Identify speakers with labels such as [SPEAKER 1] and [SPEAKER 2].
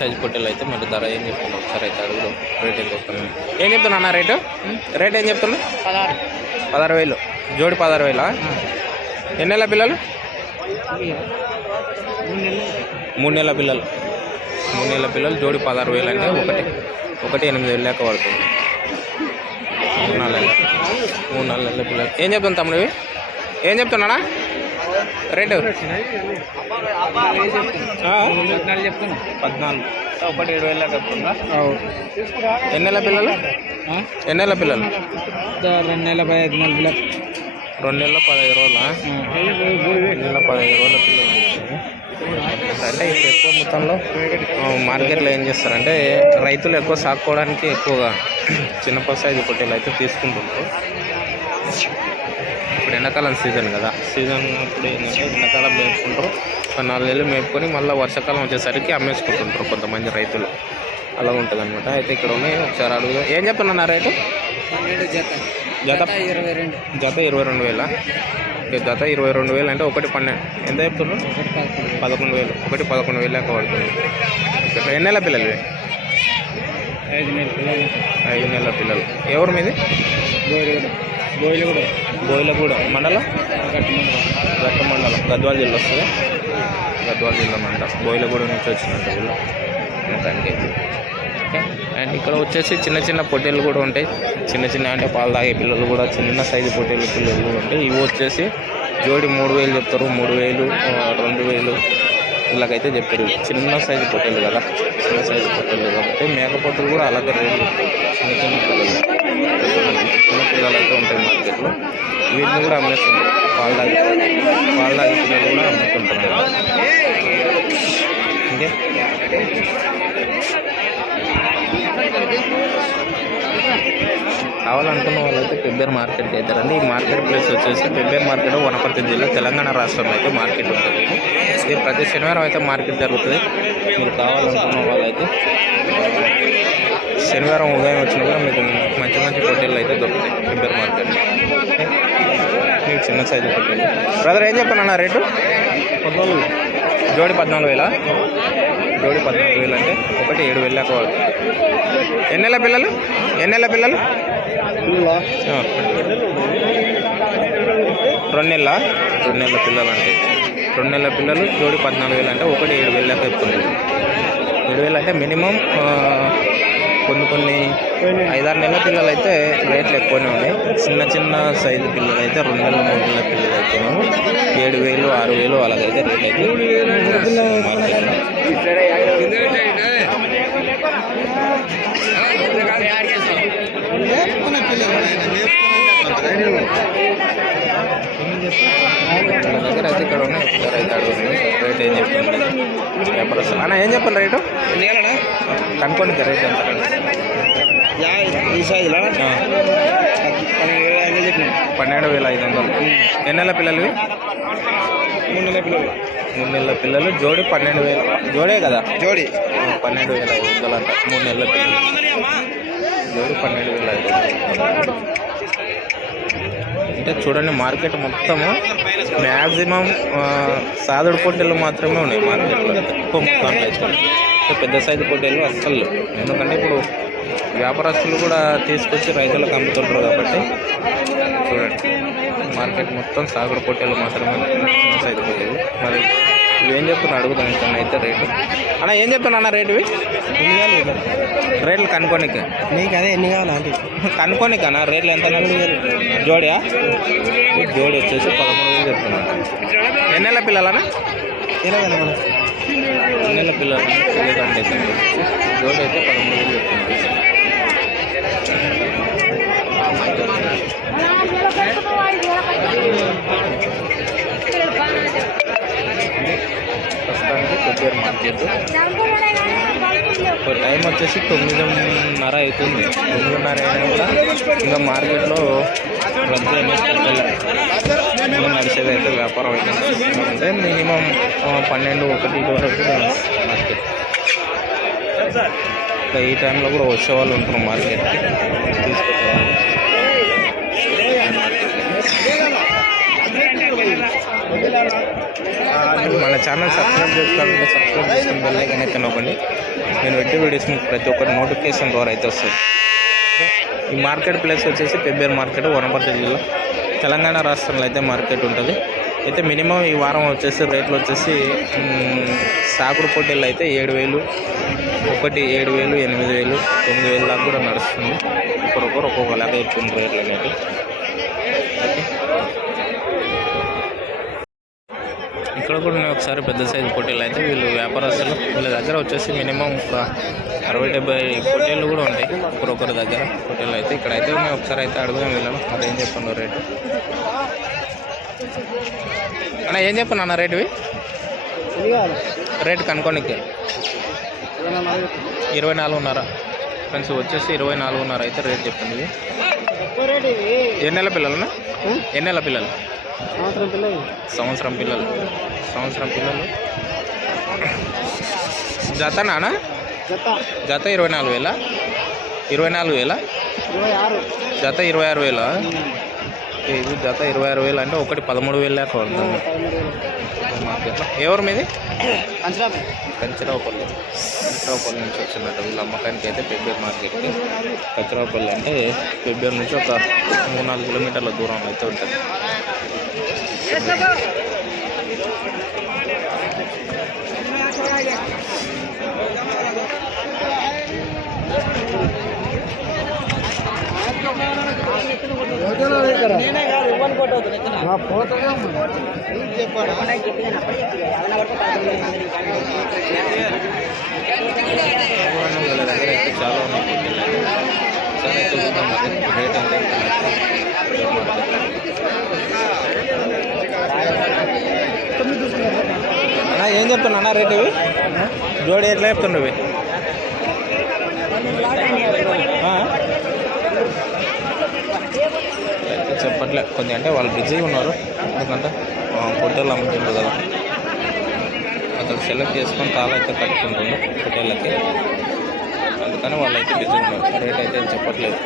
[SPEAKER 1] Size పొట్టెలు అయితే మరి ధర ఏం చెప్తున్నా ఒకసారి అయితే అడుగుదాం. రేట్ ఏం చెప్తాను ఏం చెప్తున్నా అన్న రేటు? రేట్ ఏం చెప్తున్నా
[SPEAKER 2] పదహారు.
[SPEAKER 1] పదహారు వేలు. జోడి పదహారు వేలా? ఎన్ని నెలల పిల్లలు? మూడు నెలల పిల్లలు. మూడు నెలల పిల్లలు జోడి పదహారు వేలు అంటే ఒకటి. ఒకటి ఎనిమిది వేలు లెక్క పడుతుంది. మూడు నాలుగు నెలలు. మూడు నాలుగు నెలల పిల్లలు. ఏం చెప్తాను తమ్ముడు ఇవి ఏం చెప్తున్నానా రేటు పద్నాలుగు ఒకటి ఏడు వేలు చెప్తుందా ఎన్ని నెలల పిల్లలు? ఎన్ని నెలల పిల్లలు?
[SPEAKER 2] రెండు నెలల పదహైదు నెలల
[SPEAKER 1] రెండు నెలల పదహైదు రోజుల? రెండు నెలల పదహైదు రోజుల పిల్లలు. అంటే ఇప్పుడు ఎక్కువ మొత్తంలో మార్కెట్లో ఏం చేస్తారంటే రైతులు ఎక్కువ సాక్కోవడానికి ఎక్కువగా చిన్నప్పటి సైజు పొట్టేలు అయితే తీసుకుంటుంటారు ఇప్పుడు ఎండాకాలం సీజన్ కదా. సీజన్ అప్పుడు ఏంటంటే ఎండాకాలం మేపుకుంటారు. ఒక నాలుగు నెలలు మేపుకొని మళ్ళీ వర్షాకాలం వచ్చేసరికి అమ్మేసుకుంటుంటారు కొంతమంది రైతులు. అలా ఉంటుంది అనమాట అయితే ఇక్కడ ఉన్నాయి. ఒకసారి అడుగు ఏం చెప్తున్నా రేటు?
[SPEAKER 2] జత. ఇరవై రెండు.
[SPEAKER 1] జత ఇరవై రెండు వేల? జత ఇరవై రెండు వేలు అంటే ఒకటి పన్నెండు. ఎంత చెప్తున్నారు?
[SPEAKER 2] పదకొండు.
[SPEAKER 1] వేలు. ఒకటి పదకొండు వేలు లెక్క పడుతుంది. ఎన్ని నెలల పిల్లలు
[SPEAKER 2] ఐదు నెలల పిల్లలు.
[SPEAKER 1] ఎవరు మీది? బోయిలగూడ. మండలం? గట్ట మండలం గద్వాల జిల్లా వస్తుంది. గద్వాల జిల్లా మంట బోయిలగూడ నుంచి వచ్చినట్టు వీళ్ళు మొత్తానికి ఓకే. అండ్ ఇక్కడ వచ్చేసి చిన్న చిన్న పొట్టేలు కూడా ఉంటాయి. చిన్న చిన్న అంటే పాలు తాగే పిల్లలు కూడా చిన్న సైజు పొట్టేలు పిల్లలు కూడా ఉంటాయి. ఇవి వచ్చేసి జోడి మూడు వేలు చెప్తారు. మూడు వేలు రెండు వేలు ఇలాగైతే చెప్పారు. చిన్న సైజు పొట్టేలు కదా. చిన్న సైజు పొట్టేలు కాబట్టి మేకపోతులు కూడా అలాగే రేట్లు. చిన్న చిన్న పిల్లలు పిల్లలు అయితే ఉంటాయి మార్కెట్లో. వీటిని కూడా అమ్మేస్తుంటారు పాలు తాగి పిల్లలు కూడా అమ్ముతుంటారు. ఇంకే కావాలనుకున్న వాళ్ళైతే పెబ్బేర్ మార్కెట్కి అవుతారండి ఈ మార్కెట్ ప్లేస్ వచ్చేసి పెబ్బేర్ మార్కెట్ వనపర్తి జిల్లా తెలంగాణ రాష్ట్రంలో అయితే మార్కెట్ ఉంటుంది. ఇది ప్రతి శనివారం అయితే మార్కెట్ జరుగుతుంది. మీరు కావాలనుకున్న వాళ్ళైతే శనివారం ఉదయం వచ్చినా కూడా మీకు మంచి మంచి పొట్టేళ్ళు అయితే దొరుకుతాయి పెబ్బేర్ మార్కెట్. మీకు చిన్న సైజు పొట్టేళ్ళు బ్రదర్ ఏం చెప్పానన్నా రేటు? పద్నాలుగు. జోడి పద్నాలుగు వేల? జోడి పద్నాలుగు వేలు అంటే ఒకటి ఏడు వేలు లెక్క పడుతుంది. ఎన్ని నెలల పిల్లలు? ఎన్ని నెలల పిల్లలు. రెండు నెలల రెండు నెలల పిల్లలు అంటే రెండు నెలల పిల్లలు జోడి పద్నాలుగు వేలు అంటే ఒకటి ఏడు వేలు లెక్క చెప్తుంది ఏడు వేలు అంటే మినిమం కొన్ని కొన్ని ఐదారు నెలల పిల్లలు అయితే రేట్లు ఎక్కువనే ఉన్నాయి. చిన్న చిన్న సైజు పిల్లలు అయితే రెండు నెలల మూడు నెలల పిల్లలు అయితేనేమో ఏడు వేలు ఆరు వేలు అలాగైతే రేట్ అయితే మార్కెట్లో వాళ్ళ దగ్గర అయితే ఇక్కడ ఉన్నాయి ఒకసారి అయితే అడుగుతుంది రేట్ ఏం చెప్తుంది వ్యాపారస్తులు అన్న ఏం చెప్పండి రేటు? కనుక్కోండి రేట్ ఎంత
[SPEAKER 2] ఈ సైజులో? పన్నెండు వేల ఐదు వందలు
[SPEAKER 1] ఎన్ని నెలల పిల్లలు?
[SPEAKER 2] మూడు నెలల పిల్లలు.
[SPEAKER 1] మూడు నెలల పిల్లలు. జోడి పన్నెండు వేలు. జోడే కదా?
[SPEAKER 2] జోడి.
[SPEAKER 1] పన్నెండు వేల ఐదు వందలు అంట. మూడు నెలల పిల్లలు. జోడి పన్నెండు వేల ఐదు వందలు. అంటే చూడండి మార్కెట్ మొత్తము మ్యాక్సిమం సాదుడు పొట్టెలు మాత్రమే ఉన్నాయి మార్కెట్లో. ఎక్కువ మొత్తంలో పెద్ద సైజు పొట్టెలు అస్సలు ఎందుకంటే ఇప్పుడు వ్యాపారస్తులు కూడా తీసుకొచ్చి రైతులకు అమ్ముతుంటారు కాబట్టి చూడండి మార్కెట్ మొత్తం సాగుడు పొట్టెలు మాత్రమే సైజు ఇవేం చెప్తున్నా అడుగుతాను ఇంకా అయితే రేటు. అన్న ఏం చెప్తున్నా అన్న రేటు ఇవి రేట్లు కనుక్కోనిక.
[SPEAKER 2] నీకు అదే ఎన్ని కావాలా అంటే
[SPEAKER 1] కనుక్కోనికనా రేట్లు ఎంత జోడియా? జోడి వచ్చేసి పదమూడు వేలు చెప్తున్నాను ఎన్ని నెలల పిల్లలనా
[SPEAKER 2] తెలియదు మనం?
[SPEAKER 1] ఎన్ని నెలల పిల్లలు జోడి అయితే పదమూడు వేలు చెప్తున్నాను ప్రస్తుతానికి మార్కెట్ టైం వచ్చేసి తొమ్మిదిన్నర అవుతుంది. తొమ్మిదిన్నర అయినా కూడా ఇంకా మార్కెట్లో రద్దు అనేది నడిచేది అయితే వ్యాపారం అయితే అంటే మినిమం పన్నెండు ఒకటి వరకు మార్కెట్. ఇంకా ఈ టైంలో కూడా వచ్చే వాళ్ళు ఉంటారు మార్కెట్కి. తీసుకొచ్చేవాళ్ళు. మన ఛానల్ సబ్స్క్రైబ్ చేసుకోవాలంటే సబ్స్క్రైబ్ చేసుకుని బెల్ ఐకన్ అయితే నొక్కండి. నేను పెట్టే వీడియోస్ మీకు ప్రతి ఒక్కటి నోటిఫికేషన్ ద్వారా అయితే వస్తుంది ఈ మార్కెట్ ప్లేస్ వచ్చేసి పెబ్బేరు మార్కెట్ వనపర్తి జిల్లా తెలంగాణ రాష్ట్రంలో అయితే మార్కెట్ ఉంటుంది. అయితే మినిమం ఈ వారం వచ్చేసి రేట్లు వచ్చేసి సాకుడు పొట్టేళ్ళు అయితే ఏడు వేలు ఒకటి ఏడు వేలు ఎనిమిది వేలు తొమ్మిది వేలు దాకా కూడా నడుస్తుంది. ఒక్కొక్కరు ఒక్కొక్కలాగా ఎక్కువ రేట్లు అనేది ఇక్కడ కూడా నేను ఒకసారి పెద్ద సైజు పొట్టేలు అయితే వీళ్ళు వ్యాపారస్తులు వీళ్ళ దగ్గర వచ్చేసి మినిమం ఒక అరవై డెబ్బై పొట్టేళ్ళు కూడా ఉంటాయి. ఒకరొకరి దగ్గర పొట్టేళ్ళు అయితే ఇక్కడ అయితే మేము ఒకసారి అయితే అడుగుదాం వీళ్ళను. మరి ఏం చెప్పండి రేటు? అన్న ఏం చెప్పండి అన్న రేటువి రేటు కనుక్కోనికి. ఇరవై నాలుగున్నర ఫ్రెండ్స్ వచ్చేసి ఇరవై నాలుగున్నర అయితే రేట్ చెప్పండి ఎన్ని నెలల పిల్లలు ఎన్ని నెలల పిల్లలు?
[SPEAKER 2] సంవత్సరం పిల్లలు?
[SPEAKER 1] సంవత్సరం పిల్లలు. సంవత్సరం పిల్లలు. జతనానా
[SPEAKER 2] జత.
[SPEAKER 1] జత ఇరవై నాలుగు వేల. ఇరవై నాలుగు వేల.
[SPEAKER 2] ఇరవై ఆరు.
[SPEAKER 1] జత ఇరవై ఆరు వేల. ఇది జత ఇరవై ఆరు వేలు అంటే ఒకటి పదమూడు వేలు లేక ఉంటుంది మార్కెట్లో ఎవరు మీది? కంచరావుపల్లి. కంచరావుపల్లి నుంచి వచ్చినట్టు వీళ్ళ అమ్మకానికి అయితే పెబ్బేరు మార్కెట్కి కంచరావుపల్లి అంటే పెబ్బేరు నుంచి ఒక మూడు నాలుగు కిలోమీటర్ల దూరంలో అయితే ఉంటుంది.
[SPEAKER 2] నేనే కాదు ఇవ్వని కొట్టవద్దు నా ఫోటో చెప్పాడు
[SPEAKER 1] వీళ్ళ దగ్గర అయితే చాలా ఉన్నాయి పొట్టేళ్ళు అయితే. చూద్దాం మరి రేట్ ఎంత ఏం చెప్తున్నా రేట్ ఇవి జోడి ఎట్లా చెప్తుండ్రు ఇవి ఆ? అయితే చెప్పట్లే. కొంచెం అంటే వాళ్ళు బిజీగా ఉన్నారు. ఎందుకంటే హోటల్ పొట్టేళ్ళు కదా. అతను సెలెక్ట్ చేసుకొని తాళ అయితే కట్టుకుంటుండ్రు హోటళ్ళకి అందుకని వాళ్ళు అయితే బిజీగా ఉన్నారు. రేట్ అయితే చెప్పట్లేదు.